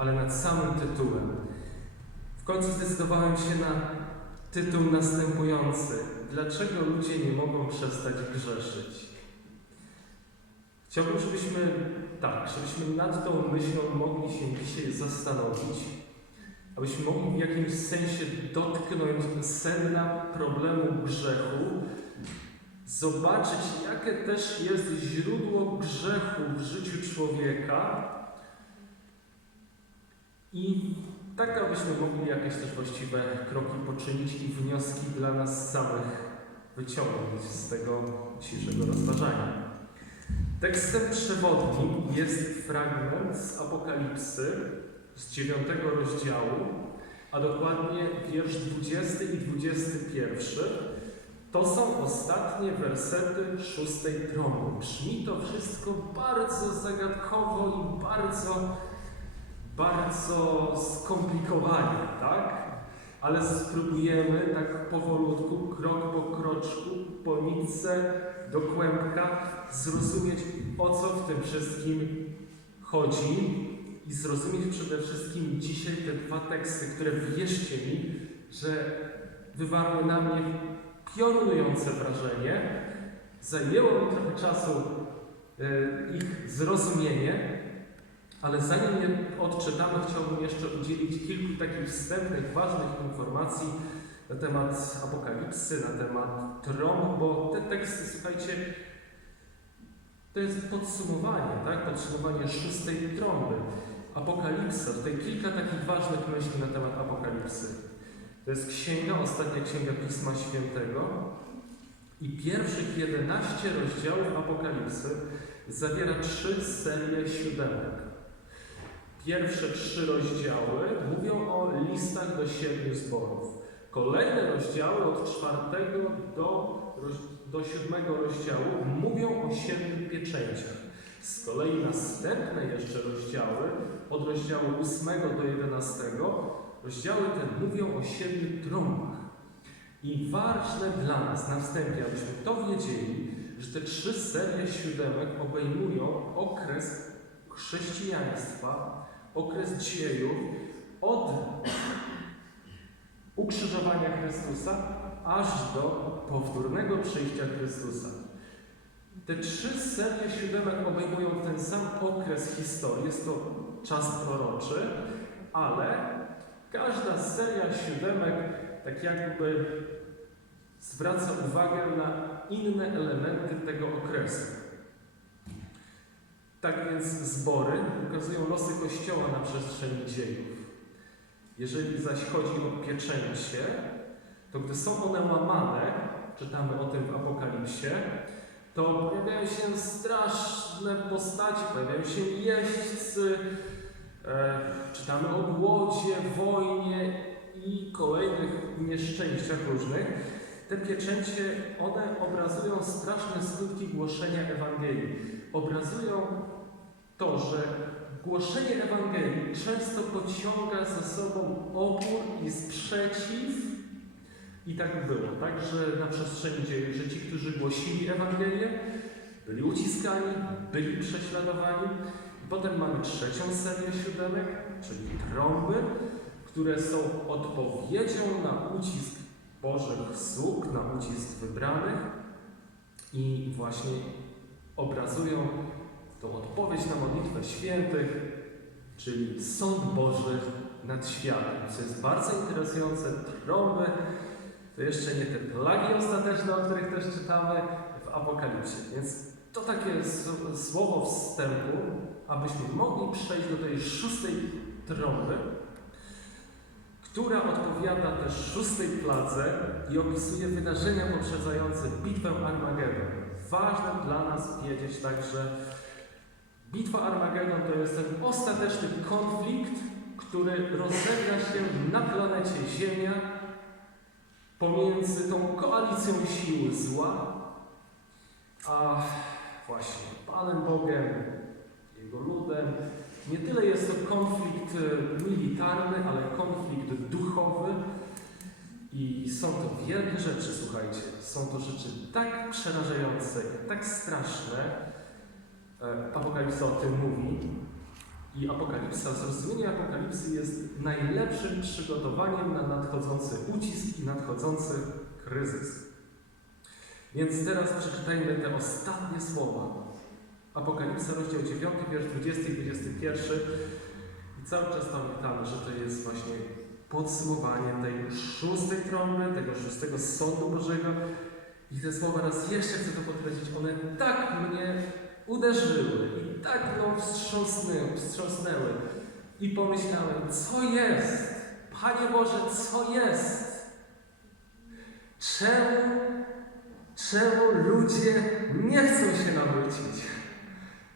ale nad samym tytułem. W końcu zdecydowałem się na tytuł następujący: Dlaczego ludzie nie mogą przestać grzeszyć? Chciałbym, żebyśmy tak, żebyśmy nad tą myślą mogli się dzisiaj zastanowić, abyśmy mogli w jakimś sensie dotknąć sedna problemu grzechu, zobaczyć, jakie też jest źródło grzechu w życiu człowieka i tak, abyśmy mogli jakieś też właściwe kroki poczynić i wnioski dla nas samych wyciągnąć z tego dzisiejszego rozważania. Tekstem przewodnim jest fragment z Apokalipsy z dziewiątego rozdziału, a dokładnie wiersz 20 i 21. To są ostatnie wersety szóstej trąby. Brzmi to wszystko bardzo zagadkowo i bardzo, bardzo skomplikowanie, tak? Ale spróbujemy tak powolutku, krok po kroczku, po nitce do kłębka zrozumieć, o co w tym wszystkim chodzi i zrozumieć przede wszystkim dzisiaj te dwa teksty, które wierzcie mi, że wywarły na mnie piorunujące wrażenie. Zajęło mi trochę czasu e, ich zrozumienie, ale zanim je odczytamy, chciałbym jeszcze udzielić kilku takich wstępnych, ważnych informacji na temat Apokalipsy, na temat trąb, bo te teksty, słuchajcie, to jest podsumowanie, tak? Podsumowanie szóstej trąby. Apokalipsa, tutaj kilka takich ważnych myśli na temat Apokalipsy. To jest księga, ostatnia księga Pisma Świętego i pierwszych 11 rozdziałów Apokalipsy zawiera trzy serie siódemek. Pierwsze trzy rozdziały mówią o listach do siedmiu zborów. Kolejne rozdziały od czwartego do, do siódmego rozdziału mówią o siedmiu pieczęciach. Z kolei następne jeszcze rozdziały, od rozdziału 8 do 11, rozdziały te mówią o siedmiu trąbach. I ważne dla nas na wstępie, abyśmy to wiedzieli, że te trzy serie siódemek obejmują okres chrześcijaństwa, okres dziejów od ukrzyżowania Chrystusa aż do powtórnego przyjścia Chrystusa. Te trzy serie siódemek obejmują ten sam okres historii, jest to czas proroczy, ale każda seria siódemek tak jakby zwraca uwagę na inne elementy tego okresu. Tak więc zbory ukazują losy Kościoła na przestrzeni dziejów. Jeżeli zaś chodzi o pieczęcie, to gdy są one łamane, czytamy o tym w Apokalipsie, to pojawiają się straszne postaci, pojawiają się jeźdźcy, e, czytamy o głodzie, wojnie i kolejnych nieszczęściach różnych. Te pieczęcie, one obrazują straszne skutki głoszenia Ewangelii. Obrazują to, że głoszenie Ewangelii często pociąga za sobą opór i sprzeciw. I tak było, tak, że na przestrzeni dziejów, że ci, którzy głosili Ewangelię, byli uciskani, byli prześladowani. Potem mamy trzecią serię siódemek, czyli trąby, które są odpowiedzią na ucisk Bożych sług, na ucisk wybranych i właśnie obrazują tą odpowiedź na modlitwę świętych, czyli sąd Boży nad światem. Co jest bardzo interesujące, trąby to jeszcze nie te plagi ostateczne, o których też czytamy w Apokalipsie. Więc to takie słowo wstępu, abyśmy mogli przejść do tej szóstej trąby, która odpowiada też szóstej pladze i opisuje wydarzenia poprzedzające bitwę. Ważne dla nas wiedzieć także, bitwa Armagedon to jest ten ostateczny konflikt, który rozegra się na planecie Ziemia pomiędzy tą koalicją siły zła, a właśnie Panem Bogiem, Jego ludem, nie tyle jest to konflikt militarny, ale konflikt duchowy. I są to wielkie rzeczy, słuchajcie. Są to rzeczy tak przerażające, tak straszne. E, Apokalipsa o tym mówi. I Apokalipsa, zrozumienie Apokalipsy jest najlepszym przygotowaniem na nadchodzący ucisk i nadchodzący kryzys. Więc teraz przeczytajmy te ostatnie słowa. Apokalipsa, rozdział 9, wiersz 20 i 21. I cały czas pamiętamy, że to jest właśnie podsumowanie tej szóstej trąby, tego szóstego sądu Bożego. I te słowa raz jeszcze chcę to podkreślić, one tak mnie uderzyły i tak mną wstrząsnęły, wstrząsnęły. I pomyślałem, co jest? Panie Boże, co jest? Czemu, czemu ludzie nie chcą się nawrócić?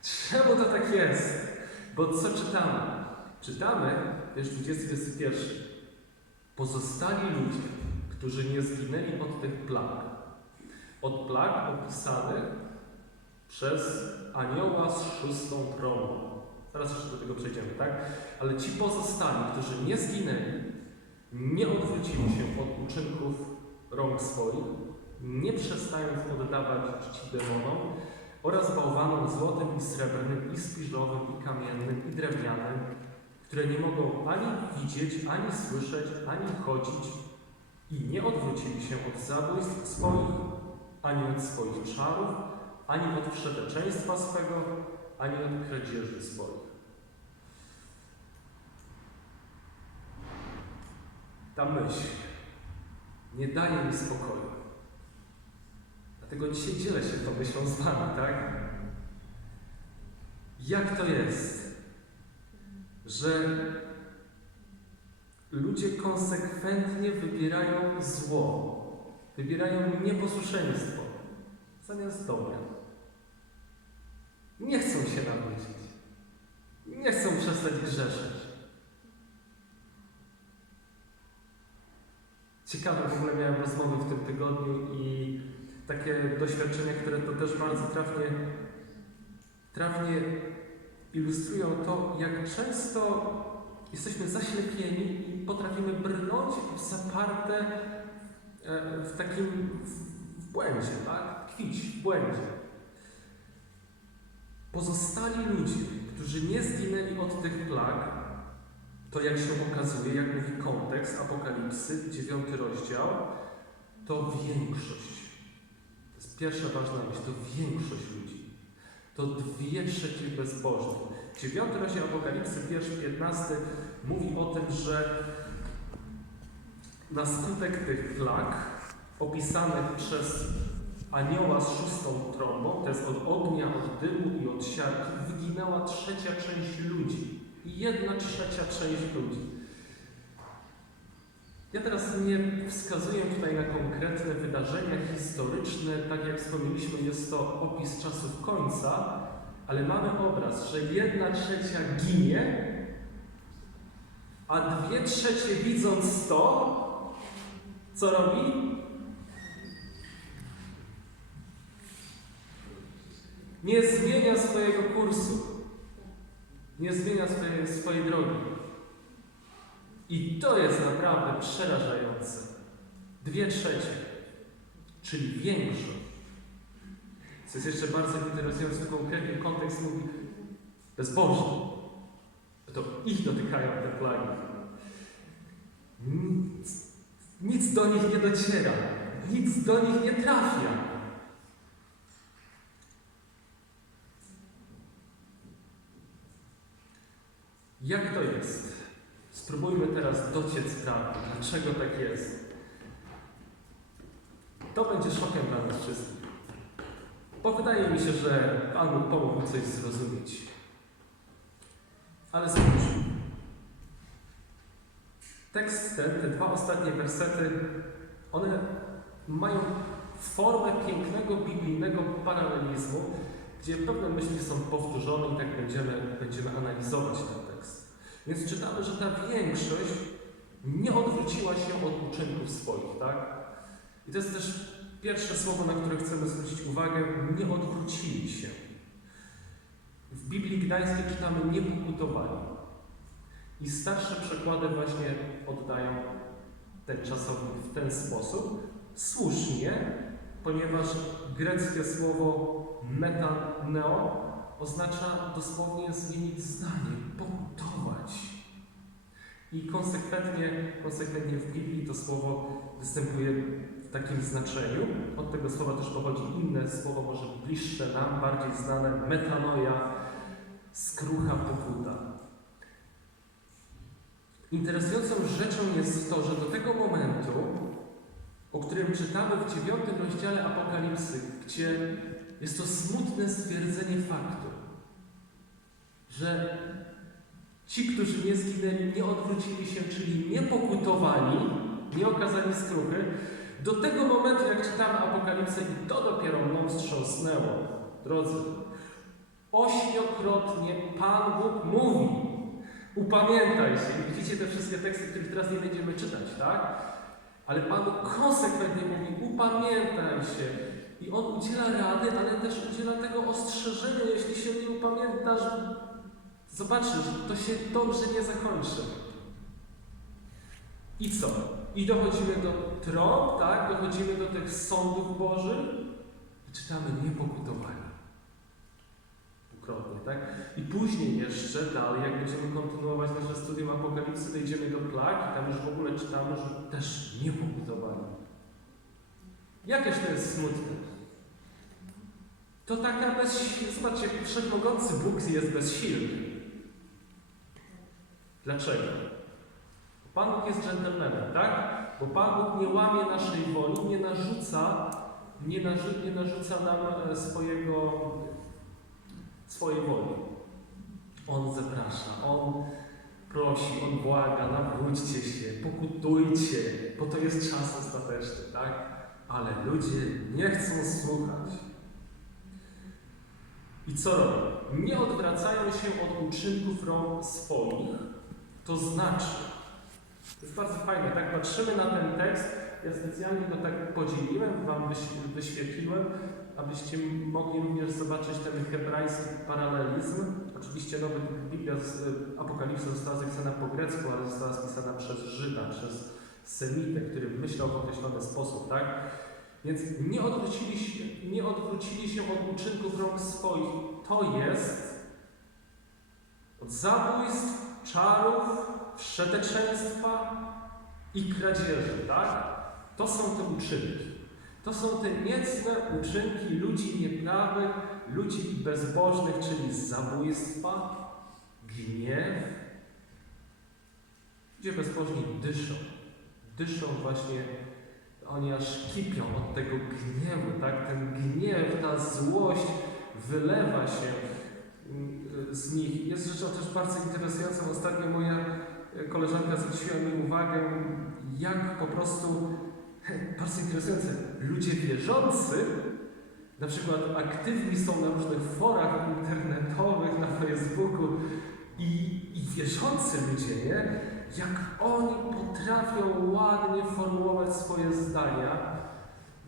Czemu to tak jest? Bo co czytamy? Czytamy, wiersz 20-21. Pozostali ludzie, którzy nie zginęli od tych plag, od plag opisanych przez anioła z szóstą trąbą. Zaraz jeszcze do tego przejdziemy, tak? Ale ci pozostali, którzy nie zginęli, nie odwrócili się od uczynków rąk swoich, nie przestając oddawać czci demonom oraz bałwanom złotym i srebrnym, i spiżowym, i kamiennym, i drewnianym, które nie mogą ani widzieć, ani słyszeć, ani chodzić i nie odwrócili się od zabójstw swoich, ani od swoich czarów, ani od wszeteczeństwa swego, ani od kradzieży swoich. Ta myśl nie daje mi spokoju. Dlatego dzisiaj dzielę się tą myślą z Wami, tak? Jak to jest, że ludzie konsekwentnie wybierają zło, wybierają nieposłuszeństwo zamiast dobra. Nie chcą się nawrócić. Nie chcą przestać grzeszyć. Ciekawe, w ogóle miałem rozmowy w tym tygodniu i takie doświadczenia, które to też bardzo trafnie, trafnie ilustrują to, jak często jesteśmy zaślepieni i potrafimy brnąć w zaparte e, w takim w błędzie, tak? Tkwić w błędzie. Pozostali ludzie, którzy nie zginęli od tych plag, to jak się okazuje, jak mówi kontekst Apokalipsy, dziewiąty rozdział, to większość. To jest pierwsza ważna myśl, to większość ludzi. To dwie trzecie bezbożnych. Dziewiąty rozdział Apokalipsy, wiersz 15, mówi o tym, że na skutek tych plag opisanych przez anioła z szóstą trąbą, to jest od ognia, od dymu i od siarki, wyginęła trzecia część ludzi. Jedna trzecia część ludzi. Ja teraz nie wskazuję tutaj na konkretne wydarzenia historyczne, tak jak wspomnieliśmy, jest to opis czasów końca, ale mamy obraz, że jedna trzecia ginie, a dwie trzecie widząc to, co robi? Nie zmienia swojego kursu. Nie zmienia swojej, swojej drogi. I to jest naprawdę przerażające. Dwie trzecie, czyli większość. Co jest jeszcze bardzo interesujące, konkretnie kontekst mówi bezbożni. To ich dotykają te plagi. Nic, nic do nich nie dociera. Nic do nich nie trafia. Jak to jest? Spróbujmy teraz dociec prawdy. Dlaczego tak jest? To będzie szokiem dla nas wszystkich. Bo wydaje mi się, że Pan Bóg pomógł coś zrozumieć. Ale spójrzmy. Tekst ten, te dwa ostatnie wersety, one mają formę pięknego biblijnego paralelizmu, gdzie pewne myśli są powtórzone i tak będziemy, będziemy analizować ten. Więc czytamy, że ta większość nie odwróciła się od uczynków swoich, tak? I to jest też pierwsze słowo, na które chcemy zwrócić uwagę. Nie odwrócili się. W Biblii Gdańskiej czytamy nie pokutowali. I starsze przekłady właśnie oddają ten czasownik w ten sposób. Słusznie, ponieważ greckie słowo metaneo oznacza dosłownie zmienić zdanie, I konsekwentnie, konsekwentnie w Biblii to słowo występuje w takim znaczeniu. Od tego słowa też pochodzi inne słowo, może bliższe nam, bardziej znane, metanoja, skrucha, pokuta. Interesującą rzeczą jest to, że do tego momentu, o którym czytamy w dziewiątym rozdziale Apokalipsy, gdzie jest to smutne stwierdzenie faktu, że ci, którzy nie zginęli, nie odwrócili się, czyli nie pokutowali, nie okazali skruchy, do tego momentu, jak czytamy Apokalipsę, i to dopiero mną wstrząsnęło, drodzy, ośmiokrotnie Pan Bóg mówi, upamiętaj się. Widzicie te wszystkie teksty, których teraz nie będziemy czytać, tak? Ale Pan Bóg konsekwentnie mówi, upamiętaj się. I On udziela rady, ale też udziela tego ostrzeżenia, jeśli się nie upamiętasz, zobaczysz, to się dobrze nie zakończy. I co? I dochodzimy do trąb, tak? Dochodzimy do tych sądów Bożych i czytamy niepokutowani. Dwukrotnie, tak? I później jeszcze dalej, jak będziemy kontynuować nasze studium Apokalipsy, dojdziemy do plag i tam już w ogóle czytamy, że też niepokutowani. Jakież to jest smutne. To taka bezsilna, zobaczcie, wszechmogący Bóg jest bezsilny. Dlaczego? Pan Bóg jest dżentelmenem, tak? Bo Pan Bóg nie łamie naszej woli, nie narzuca, nie, narzu, nie narzuca nam e, swojego, swojej woli. On zaprasza, On prosi, On błaga, nawróćcie się, pokutujcie, bo to jest czas ostateczny, tak? Ale ludzie nie chcą słuchać. I co robią? Nie odwracają się od uczynków rąk swoich, to znaczy, to jest bardzo fajne, tak patrzymy na ten tekst, ja specjalnie go tak podzieliłem, Wam wyś- wyświetliłem, abyście mogli również zobaczyć ten hebrajski paralelizm. Oczywiście nowy Biblia, z, Apokalipsa została zapisana po grecku, ale została spisana przez Żyda, przez Semitę, który myślał w określony sposób, tak? Więc nie odwrócili się, nie odwrócili się od uczynków rąk swoich. To jest od zabójstw, czarów, wszeteczeństwa i kradzieży, tak? To są te uczynki. To są te niecne uczynki ludzi nieprawych, ludzi bezbożnych, czyli zabójstwa, gniew, gdzie bezbożni dyszą. Dyszą właśnie, oni aż kipią od tego gniewu, tak? Ten gniew, ta złość wylewa się mm, z nich. Jest rzeczą też bardzo interesującą. Ostatnio moja koleżanka zwróciła mi uwagę, jak po prostu bardzo interesujące. Ludzie wierzący, na przykład aktywni są na różnych forach internetowych, na Facebooku i, i wierzący ludzie, nie? Jak oni potrafią ładnie formułować swoje zdania.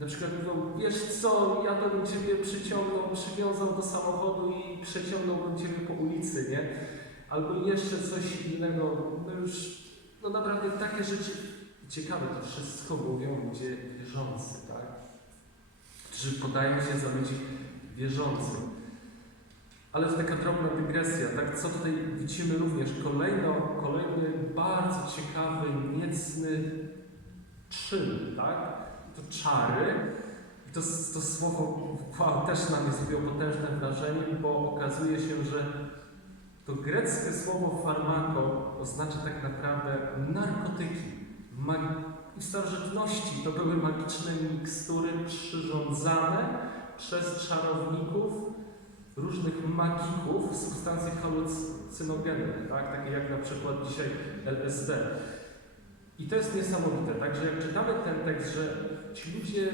Na przykład mówią, wiesz co, ja bym Ciebie przyciągnął, przywiązał do samochodu i przeciągnąłbym Ciebie po ulicy, nie? Albo jeszcze coś innego. No już, no naprawdę takie rzeczy ciekawe, to wszystko mówią ludzie wierzący, tak? Którzy podają się za ludzi wierzących. Ale to taka drobna dygresja, tak? Co tutaj widzimy również? Kolejno, kolejny bardzo ciekawy, niecny czyn, tak? To czary. I to, to słowo wow, też na mnie zrobiło potężne wrażenie, bo okazuje się, że to greckie słowo farmako oznacza tak naprawdę narkotyki. W starożytności to były magiczne mikstury przyrządzane przez czarowników, różnych magików, substancji halucynogennych, tak? takie jak na przykład dzisiaj LSD. I to jest niesamowite. Także jak czytamy ten tekst, że ci ludzie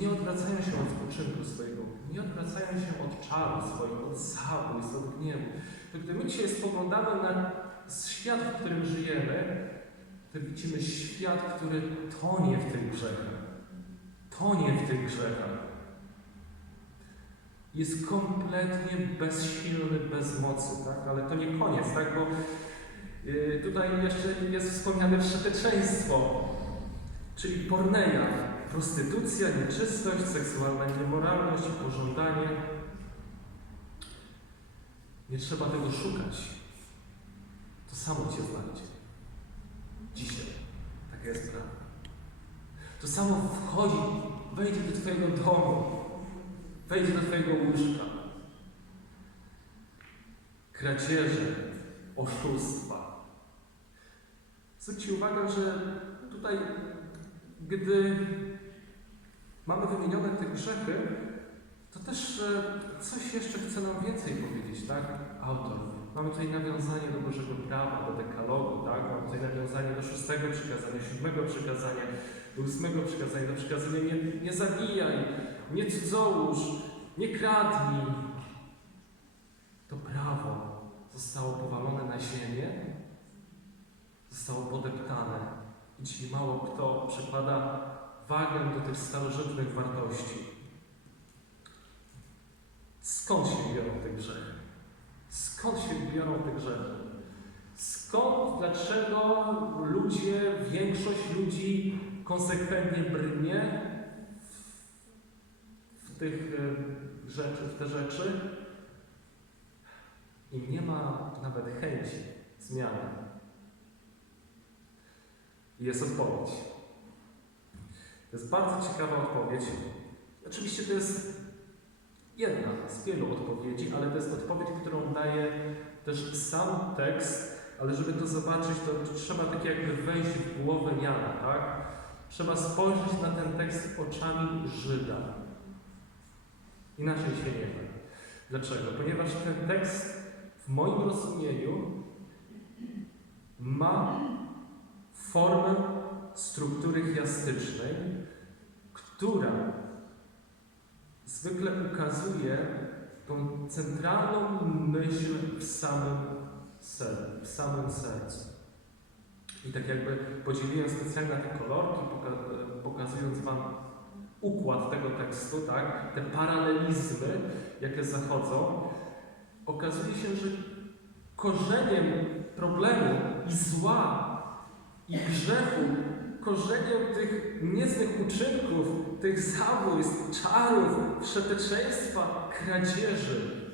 nie odwracają się od uczynku swojego, nie odwracają się od czaru swojego, od zabójstw, od gniewu. To gdy my dzisiaj spoglądamy na świat, w którym żyjemy, to widzimy świat, który tonie w tych grzechach. Tonie w tych grzechach jest kompletnie bezsilny, bez mocy, tak? ale to nie koniec, tak? bo y, tutaj jeszcze jest wspomniane wszeteczeństwo, czyli porneia, prostytucja, nieczystość, seksualna niemoralność, pożądanie. Nie trzeba tego szukać. To samo Cię znajdzie. Dzisiaj. Taka jest prawda. To samo wchodzi, wejdzie do Twojego domu, wejdzie do Twojego łóżka. Kradzieże, oszustwa. Zwróćcie uwagę, że tutaj, gdy mamy wymienione te grzechy, to też e, coś jeszcze chce nam więcej powiedzieć, tak? Autor. Mamy tutaj nawiązanie do Bożego Prawa, do dekalogu, tak? Mamy tutaj nawiązanie do szóstego przykazania, siódmego przykazania, do ósmego przykazania, do przykazania nie, nie zabijaj, nie cudzołóż, nie kradnij. To prawo zostało powalone na ziemię, zostało podeptane. I dzisiaj mało kto przykłada wagę do tych starożytnych wartości. Skąd się biorą te grzechy? Skąd się biorą te grzechy? Skąd, dlaczego ludzie, większość ludzi konsekwentnie brnie w, tych e, rzeczy, w te rzeczy i nie ma nawet chęci zmiany? Jest odpowiedź. To jest bardzo ciekawa odpowiedź. Oczywiście to jest jedna z wielu odpowiedzi, ale to jest odpowiedź, którą daje też sam tekst, ale żeby to zobaczyć, to trzeba tak jakby wejść w głowę Jana, tak? Trzeba spojrzeć na ten tekst oczami Żyda. Inaczej się nie da. Dlaczego? Ponieważ ten tekst w moim rozumieniu ma formę struktury chiastycznej, która zwykle ukazuje tą centralną myśl w samym, ser, w samym sercu. I tak jakby podzieliłem specjalnie te kolorki, poka- pokazując Wam układ tego tekstu, tak, te paralelizmy, jakie zachodzą, okazuje się, że korzeniem problemu i zła i grzechu, korzeniem tych niecnych uczynków, tych zabójstw, czarów, wszeteczeństwa, kradzieży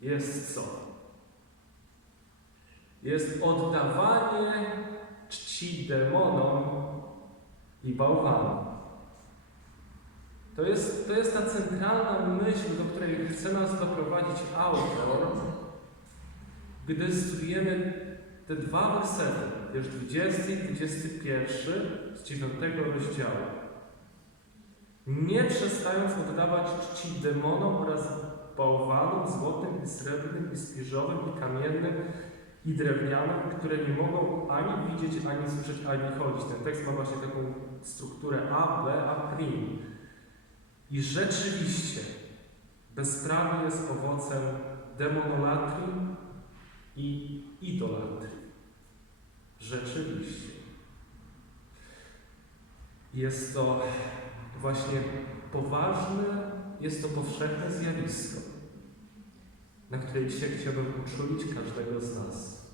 jest co? Jest oddawanie czci demonom i bałwanom. To jest, to jest ta centralna myśl, do której chce nas doprowadzić autor, gdy studiujemy te dwa wersety, wiersz 20 i 21 z 9 rozdziału. Nie przestając oddawać czci demonom oraz bałwanom złotym i srebrnym i spiżowym i kamiennym i drewnianym, które nie mogą ani widzieć, ani słyszeć, ani chodzić. Ten tekst ma właśnie taką strukturę A, B, A'. I rzeczywiście bezprawie jest owocem demonolatrii i idolatrii. Rzeczywiście. Jest to właśnie poważne, jest to powszechne zjawisko, na które dzisiaj chciałbym uczulić każdego z nas.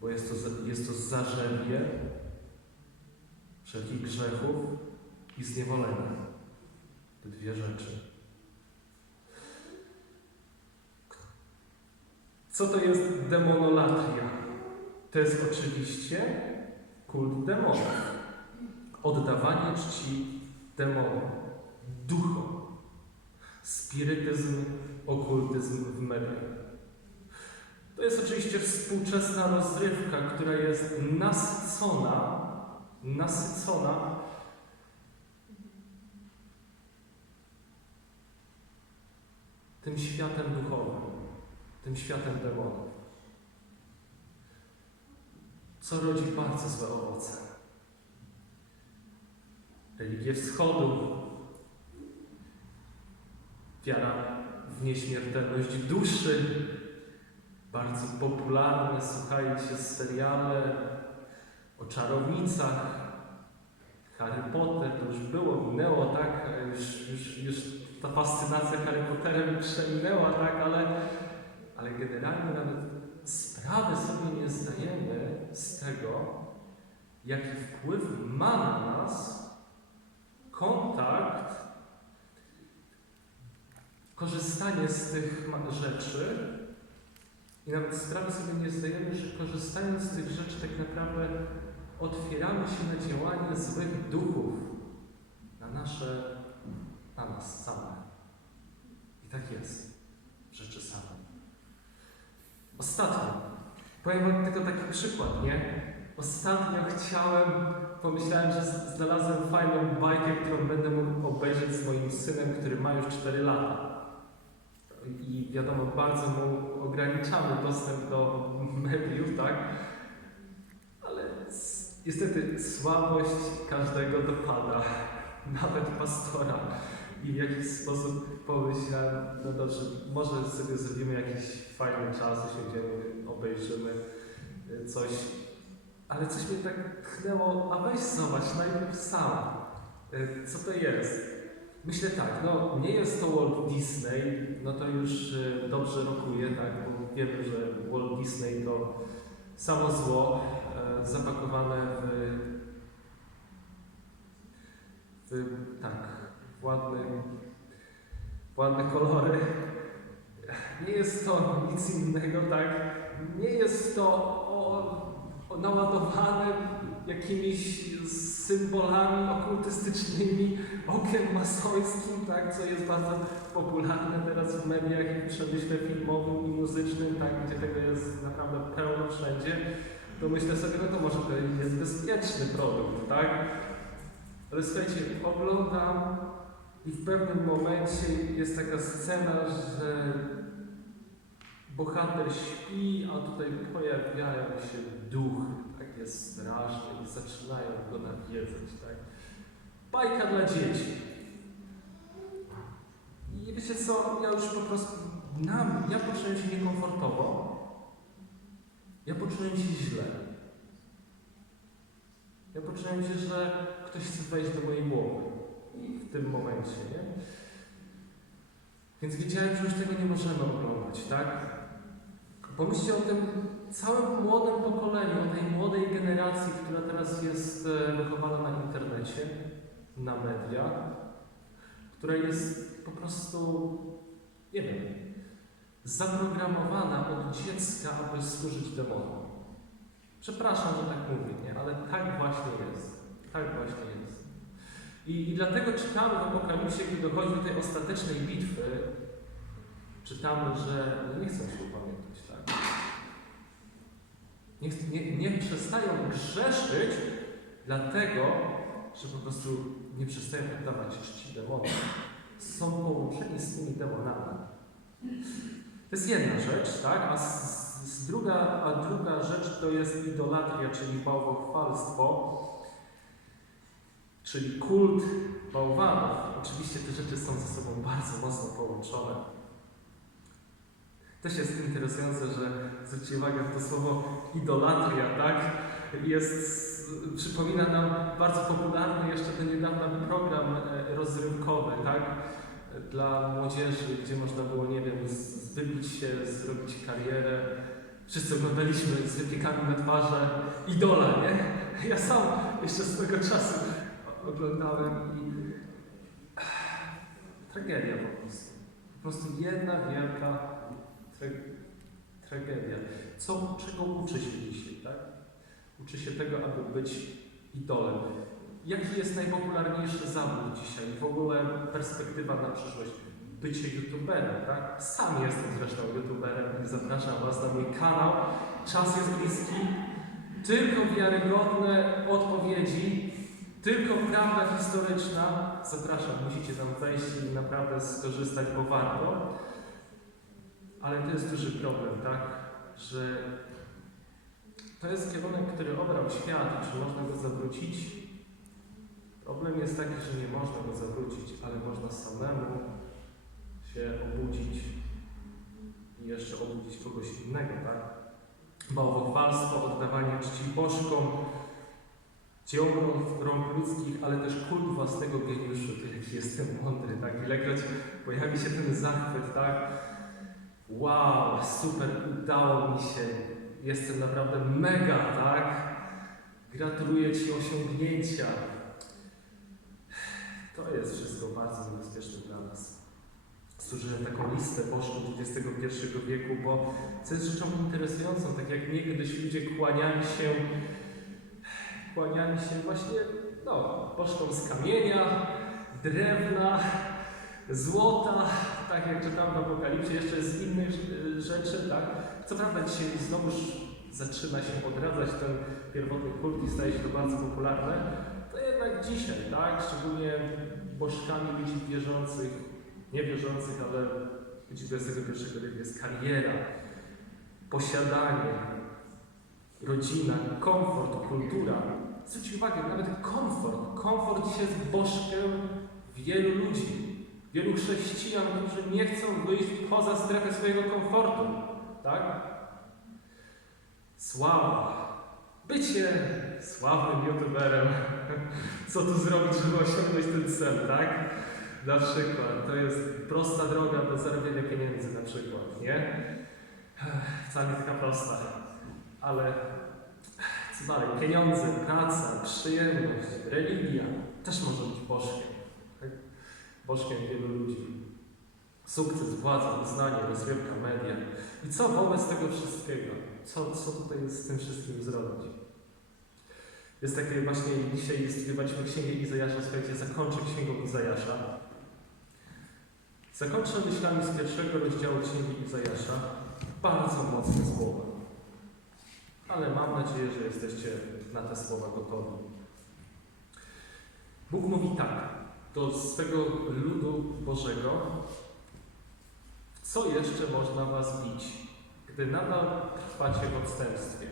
Bo jest to, jest to zarzewie wszelkich grzechów i zniewolenia. Te dwie rzeczy. Co to jest demonolatria? To jest oczywiście kult demonów. Oddawanie czci demonom, duchom. Spirytyzm, okultyzm w mediach. To jest oczywiście współczesna rozrywka, która jest nasycona, nasycona tym światem duchowym, tym światem demonów. Co rodzi bardzo złe owoce. Religie wschodu, wiara w nieśmiertelność duszy, bardzo popularne, słuchajcie, seriale o czarownicach, Harry Potter, to już było, minęło, tak, już, już, już ta fascynacja Harry Potterem przeminęła, tak, ale, ale generalnie nawet sprawy sobie nie zdajemy z tego, jaki wpływ ma na nas kontakt, korzystanie z tych rzeczy i nawet sprawy sobie nie zdajemy, że korzystając z tych rzeczy tak naprawdę otwieramy się na działanie złych duchów, na nasze, na nas samych. I tak jest w rzeczy samej. Ostatnio, powiem Wam tylko taki przykład, nie? Ostatnio chciałem, pomyślałem, że znalazłem fajną bajkę, którą będę mógł obejrzeć z moim synem, który ma już 4 lata. I wiadomo, bardzo mu ograniczamy dostęp do mediów, tak? Ale niestety słabość każdego dopada, nawet pastora. I w jakiś sposób pomyślałem, no dobrze, może sobie zrobimy jakiś fajny czas, usiądziemy, obejrzymy y, coś. Ale coś mnie tak tchnęło, a weź zobacz, najpierw sam. Y, Co to jest? Myślę tak, no nie jest to Walt Disney, no to już y, dobrze rokuje, tak, bo wiemy, że Walt Disney to samo zło e, zapakowane w, w tak, w ładny, w ładne kolory. Nie jest to nic innego, tak? Nie jest to naładowane jakimiś symbolami okultystycznymi, okiem masońskim, tak, co jest bardzo popularne teraz w mediach i przemyśle filmowym i muzycznym, tak, gdzie tego jest naprawdę pełno wszędzie, to myślę sobie, no to może to jest bezpieczny produkt, tak? Ale słuchajcie, oglądam i w pewnym momencie jest taka scena, że bohater śpi, a tutaj pojawiają się duchy, takie straszne i zaczynają go nawiedzać, tak? Bajka dla dzieci. I wiecie co, ja już po prostu, nam, ja poczułem się niekomfortowo, ja poczułem się źle. Ja poczułem się, że ktoś chce wejść do mojej głowy. I w tym momencie, nie? Więc wiedziałem, że już tego nie możemy oglądać, tak? Pomyślcie o tym całym młodym pokoleniu, tej młodej generacji, która teraz jest e, wychowana na internecie, na media, która jest po prostu, nie wiem, zaprogramowana od dziecka, aby służyć demonom. Przepraszam, że tak mówię, nie? ale tak właśnie jest. Tak właśnie jest. I, I dlatego czytamy w Apokalipsie, kiedy dochodzi do tej ostatecznej bitwy, czytamy, że nie chcą się? Nie, nie, nie przestają grzeszyć, dlatego, że po prostu nie przestają oddawać czci demonom. Są połączeni z tymi demonami. To jest jedna rzecz, tak? A z, z druga, a druga rzecz to jest idolatria, czyli bałwochwalstwo, czyli kult bałwanów. Oczywiście te rzeczy są ze sobą bardzo mocno połączone. Też jest interesujące, że zwróćcie uwagę, to słowo idolatria, tak? Jest, przypomina nam bardzo popularny jeszcze do niedawna program e, rozrywkowy, tak? Dla młodzieży, gdzie można było, nie wiem, z- wybić się, zrobić karierę. Wszyscy oglądaliśmy z wypiekami na twarzy idola, nie? Ja sam jeszcze swego czasu oglądałem i tragedia po prostu. Po prostu jedna wielka tragedia. Co, czego uczy się dzisiaj, tak? Uczy się tego, aby być idolem. Jaki jest najpopularniejszy zawód dzisiaj? W ogóle perspektywa na przyszłość? Bycie youtuberem, tak? Sam jestem zresztą youtuberem zapraszam Was na mój kanał. Czas jest bliski. Tylko wiarygodne odpowiedzi, tylko prawda historyczna. Zapraszam, musicie tam wejść i naprawdę skorzystać, bo warto. Ale to jest duży problem, tak? Że to jest kierunek, który obrał świat czy można go zawrócić? Problem jest taki, że nie można go zawrócić, ale można samemu się obudzić i jeszcze obudzić kogoś innego, tak? Bałwochwalstwo, oddawanie czci bożkom, dzieło rąk ludzkich, ale też kult własnego geniuszu, to jaki jestem mądry, tak? Ilekroć pojawi się ten zachwyt, tak? Wow, super, udało mi się, jestem naprawdę mega, tak? Gratuluję Ci osiągnięcia. To jest wszystko bardzo niebezpieczne dla nas. Stworzyłem taką listę bożków XXI wieku, bo co jest rzeczą interesującą, tak jak niegdyś ludzie kłaniali się kłaniali się właśnie no, bożkom z kamienia, drewna, złota, tak jak czytam w Apokalipsie, jeszcze z innych e, rzeczy, tak? Co prawda dzisiaj znowuż zaczyna się odradzać ten pierwotny kult i staje się to bardzo popularne, to jednak dzisiaj, tak? Szczególnie bożkami ludzi wierzących, niewierzących, ale ludzi XXI wieku jest kariera, posiadanie, rodzina, komfort, kultura. Zwróćcie uwagę, nawet komfort. Komfort dzisiaj jest bożkiem wielu ludzi. Wielu chrześcijan, którzy nie chcą wyjść poza strefę swojego komfortu. Tak? Sława. Bycie sławnym youtuberem. Co tu zrobić, żeby osiągnąć ten cel, tak? Na przykład. To jest prosta droga do zarabiania pieniędzy, na przykład, nie? Wcale nie taka prosta. Ale co dalej? Pieniądze, praca, przyjemność, religia też może być bożkiem. Bożkiem wielu ludzi. Sukces, władza, uznanie, rozrywka, media. I co wobec tego wszystkiego? Co, co tutaj z tym wszystkim zrobić? Jest takie właśnie, dzisiaj studiowaliśmy Księgę Izajasza, słuchajcie, zakończę Księgą Izajasza. Zakończę myślami z pierwszego rozdziału Księgi Izajasza. Bardzo mocne słowa. Ale mam nadzieję, że jesteście na te słowa gotowi. Bóg mówi tak do swego ludu Bożego, co jeszcze można was bić, gdy nadal trwacie w odstępstwie?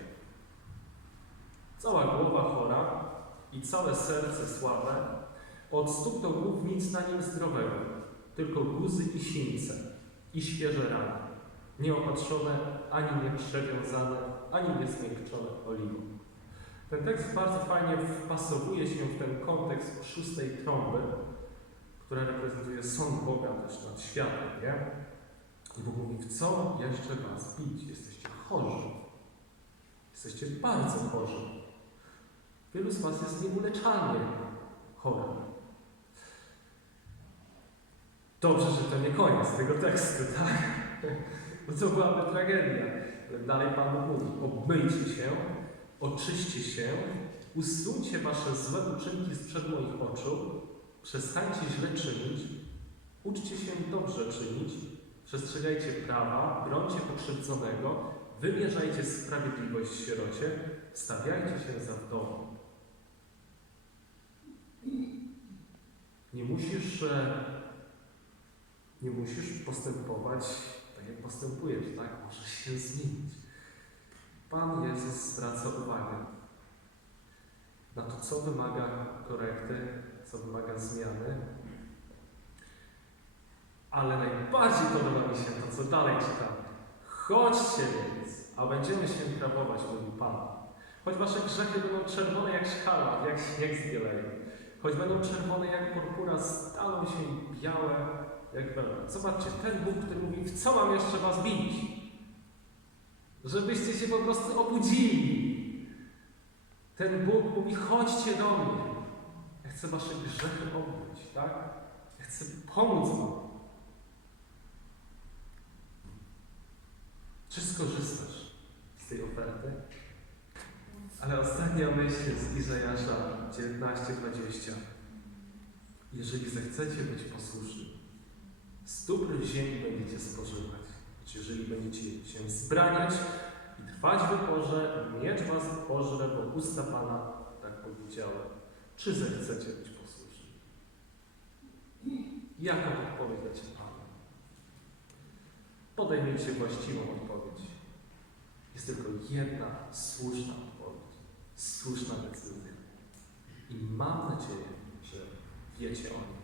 Cała głowa chora i całe serce słabe, od stóp do głów nic na nim zdrowego, tylko guzy i sińce i świeże rany, nieopatrzone, ani nie przewiązane, ani nie zmiękczone oliwą. Ten tekst bardzo fajnie wpasowuje się w ten kontekst szóstej trąby, która reprezentuje sąd Boga też nad światem, nie? I Bóg mówi, w co jeszcze was bić? Jesteście chorzy. Jesteście bardzo chorzy. Wielu z was jest nieuleczalnie chorym. Dobrze, że to nie koniec tego tekstu, tak? Bo to byłaby tragedia. Ale dalej Pan mówi, obmyjcie się, oczyście się, usuńcie wasze złe uczynki sprzed moich oczu, przestańcie źle czynić, uczcie się dobrze czynić, przestrzegajcie prawa, brońcie pokrzywdzonego, wymierzajcie sprawiedliwość sierocie, stawiajcie się za wdową. Nie musisz, e, nie musisz postępować tak, jak postępujesz, tak? Możesz się zmienić. Pan Jezus zwraca uwagę na to, co wymaga korekty, co wymaga zmiany. Ale najbardziej podoba mi się to, co dalej czytamy. Chodźcie więc, a będziemy się prawować, mówi Pan. Choć wasze grzechy będą czerwone jak szkarłat, jak śnieg z. Choć będą czerwone jak purpura, staną się białe jak wełna. Zobaczcie, ten Bóg, który mówi, w co mam jeszcze was bić? Żebyście się po prostu obudzili. Ten Bóg mówi, chodźcie do mnie. Ja chcę wasze grzechy obmyć, tak? Ja chcę pomóc wam. Czy skorzystasz z tej oferty? Ale ostatnia myśl z Izajasza 19:20. Jeżeli zechcecie być posłuszni, z dóbr ziemi będziecie spożywać. Jeżeli będziecie się zbraniać i trwać w porze, miecz was pożre, bo usta Pana tak powiedziały. Czy zechcecie być posłuszni? Jaką odpowiedź dacie Panu? Podejmijcie właściwą odpowiedź. Jest tylko jedna słuszna odpowiedź, słuszna decyzja. I mam nadzieję, że wiecie o niej.